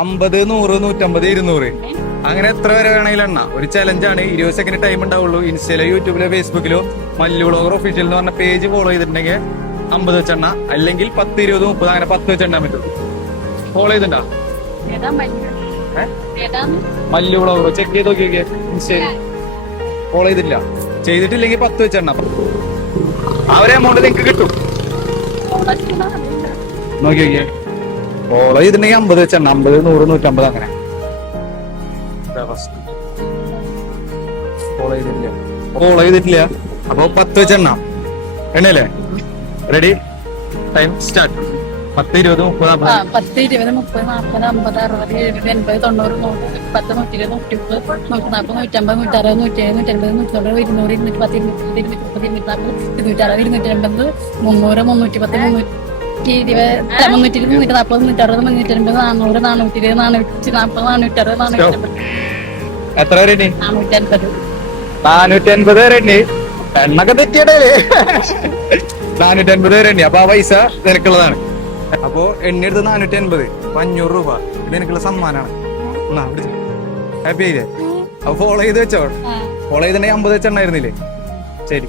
50, 100, 150, 200 അങ്ങനെ എത്ര വരെ വേണമെങ്കിലും എണ്ണ. ഒരു ചലഞ്ചാണ്. 20 സെക്കൻഡ് ടൈം ഉണ്ടാവുള്ളൂ. ഇൻസ്റ്റയിലോ യൂട്യൂബിലോ ഫേസ്ബുക്കിലോ മല്ലു വ്ളോഗർ ഒഫീഷ്യൽ എന്ന് പറഞ്ഞ പേജ് ഫോളോ ചെയ്തിട്ടുണ്ടെങ്കിൽ 50 വെച്ചെണ്ണ, അല്ലെങ്കിൽ 10, 20, 30 അങ്ങനെ 10 വെച്ചെണ്ണാൻ പറ്റും. ഫോളോ ചെയ്തിട്ടുണ്ടോ? മല്ലു വ്ളോഗർ ചെക്ക് ചെയ്ത് നോക്കിയൊക്കെ ഇൻസ്റ്റയിൽ. ഫോളോ ചെയ്തിട്ടില്ല? ചെയ്തിട്ടില്ലെങ്കിൽ 10 വെച്ചെണ്ണ. ആ ഒരു എമൗണ്ട് നിങ്ങൾക്ക് കിട്ടും. നോക്കി നോക്കിയേ. ഫോളോ ചെയ്തിട്ടുണ്ടെങ്കിൽ 50 വെച്ചെണ്ണ, 50, 100, 150 അങ്ങനെ. ഫോളോ ചെയ്തിട്ടില്ല അപ്പൊ 10 വെച്ചെണ്ണ എണ്ണല്ലേ? റെഡി? Time start. 10, 20, 30, 40. 10, 20, 30, 40, 50, 60, 70, 80, 90, 110, 120, 130, 140, 150, 160, 170, 180, 190, 200, 210, 230, 240, 260, 280, 300, 310, 320, 340, 360, 380, 400, 420, 440, 460, 480. എത്ര വരെ? 450. 450 വരെ. എണ്ണൊക്കെ തെറ്റിയടേ. 450 വരെ. അപ്പൊ ആ പൈസ നിനക്കുള്ളതാണ്. അപ്പൊ എണ്ണ എടുത്ത് 450, 500 രൂപ ഇത് എനിക്കുള്ള സമ്മാനാണ്. ഹാപ്പി ആയില്ലേ? അപ്പൊ ഫോളോ ചെയ്ത് വെച്ചോ. ഫോളോ ചെയ്തിട്ടുണ്ടെങ്കിൽ 50 വെച്ചെണ്ണായിരുന്നില്ലേ? ശരി.